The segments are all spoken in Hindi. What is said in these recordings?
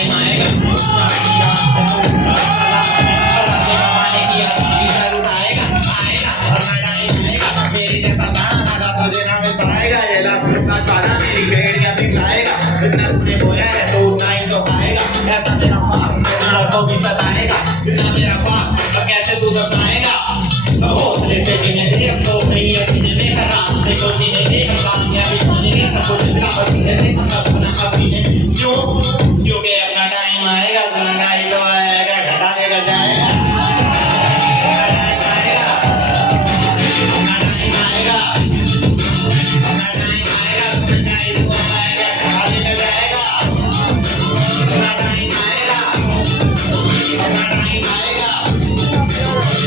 टाइम आएगा सारी रात से तू पैसे कमाने की आसानी जरूर आएगा आएगा अपना टाइम आएगा मेरी जैसा गाना ना तुझे ना मिल पाएगा ये लाख का गाना मेरी भेड़िया भी लाएगा इतना तूने बोला है तो उतना ही तो खाएगा ऐसा मेरा बाप मेरा को भी सताएगा इतना मेरा बाप तो कैसे तू दबाएगा हौसले से जीने दे अब तो नहीं है सीने में हर रास्ते को जीने दे कामयाबी पाने के सब कुछ इतना पसीने से मतलब अपना अभी ने क्यों क्योंकि अपना टाइम आएगा तो लड़ाई तो आएगा घटा लेकर जाएगा अपना टाइम आएगा अपना टाइम आएगा अपना टाइम आएगा तो लड़ाई तो आएगा घटा लेकर जाएगा अपना टाइम आएगा अपना टाइम आएगा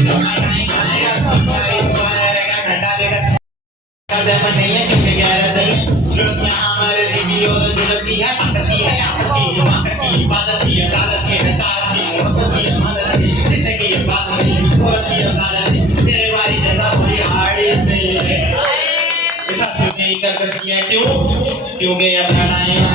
अपना टाइम आएगा तो लड़ाई तो आएगा घटा लेकर जैमन नहीं है क्योंकि गैरत नहीं है जरूरत में हमारे की और जरूरत की है ताकत की है ताकत की इबादत की अदालत की नचात की मोहब्बत की अमानत की जिंदगी की बात नहीं औरत की अदालत की तेरे बारी जैसा बड़ी हार्ड नहीं है ऐसा सोचने ही कर किया क्यों क्योंकि अपना टाइम